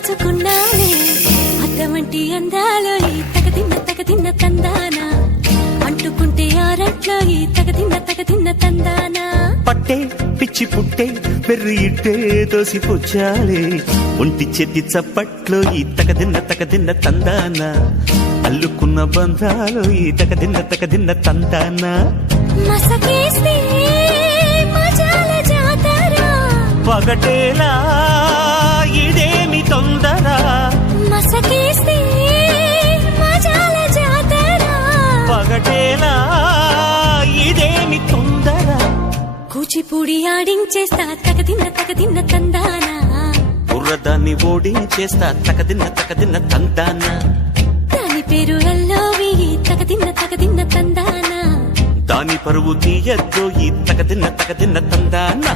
దాచుకున్నానే అద్దమంటి అందాలో ఈ తగదిన్న తందానా అంటుకుంటే ఆరట్లో ఈ తగదిన్న తందానా పట్టే పిచ్చి పుట్టే పెర్రి ఇట్టే దోసి పుచ్చాలే ఒంటి చెట్టి చప్పట్లో ఈ తగదిన్న తందానా అల్లుకున్న బంధాలు ఈ తగదిన్న తందానా మసకేస్తే మజాల జాతర పగటేలా ఇదేమి తొందర మసకేస్తే మజాల జాతర పగటేలా ఇదేమి తొందర కూచిపూడి ఆడించేస్తా తగదిన్న తందానా బుర్రదాన్ని ఓడించేస్తా తగదిన్న తందానా దాని పేరు ఎల్లోవి తగదిన్న తందానా దాని పరువు తీయద్దు ఈ తగదిన్న తందానా